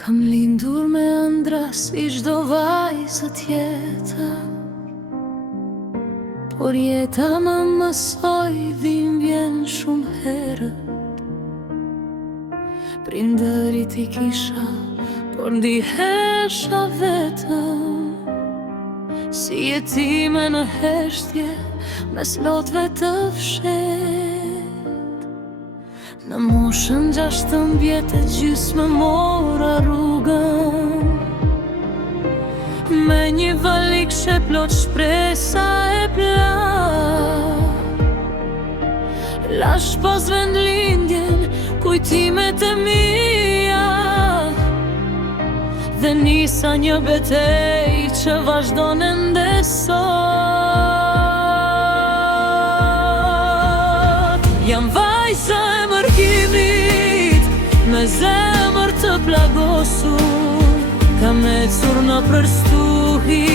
Kam lindur me ëndra si çdo vajzë tjetër, por jeta më mësoj vim vjen shumë herët. Prindërit I kisha, por ndihesha vetëm, si jetime në heshtje mes lotëve të fshet. Në moshën 16 gjysmë mora rrugën, me një valik plot shpresa e plak. Lash pas vendlindjen kujtimet e mia, dhe nisa një betej që vazhdon ende sot. Jam vajza e mërkimit, me zemër të plagosur, kam ecur në përstuhi,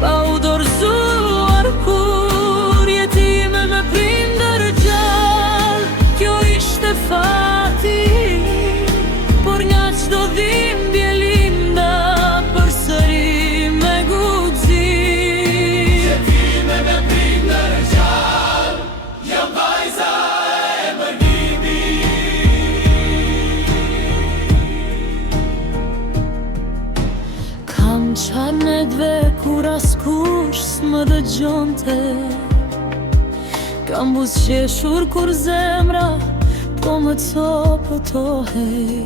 pa u dorëzuar kur jetime me prindër gjallë. Kjo ishte fati, por nga çdo dhimbje linda përsëri me guxim. Jetime me prindër gjallë, jam vajza e mërkimit. Kam qarnetve kur askush s'më dëgjonte, kam buzëqeshur kur zemra po më copëtohej.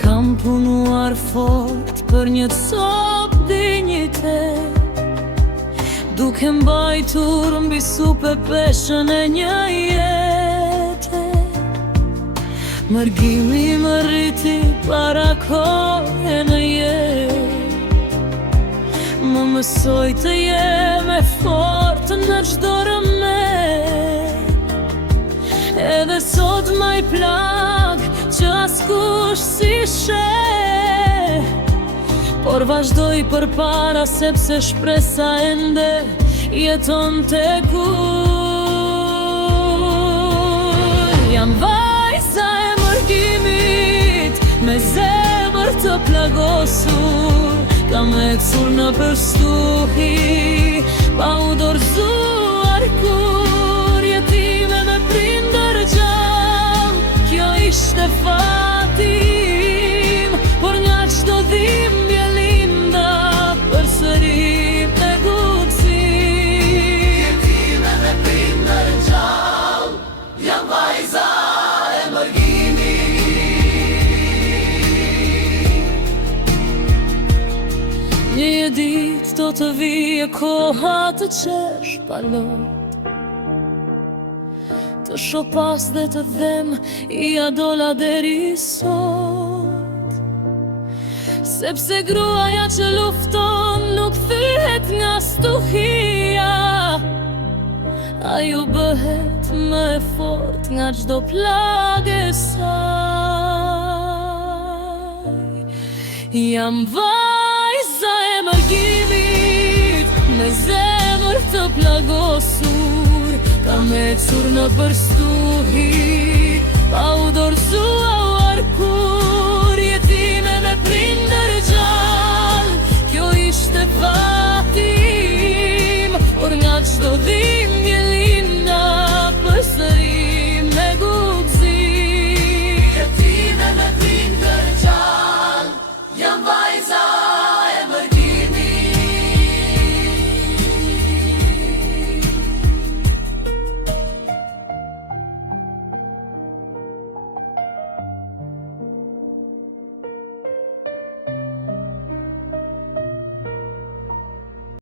Kam punuar fort për një copë dinjitet, duke mbajtur mbi supe peshën e një jete. Mërgimi më rriti para kohë në jetë, më mësoj të jem e fort në çdo rëmet. Edhe sot maj plak që askush si sheh, por vazhdoj përpara sepse shpresa ende jeton tek unë. Jam vajza e mërgimit, me zemër të plagosur, kam ecur në përstuhi, pa u dorëzuar kur jetime me prindër gjallë. Kjo ishte fatim, por nga çdo dhimbje linda përsëri me guxim. Jetime me prindër gjallë, jam vajza e mërgimit. Një ditë do të vijë koha të qesh palot, të shoh pas dhe të them I adola deri sot. Sepse gruaja që lufton nuk thyhet nga stuhia, ajo bëhet më e fort nga çdo plagë e saj. Jam vajza e mërgimit, me zemër të plagosur, kam ecur në përstuhi,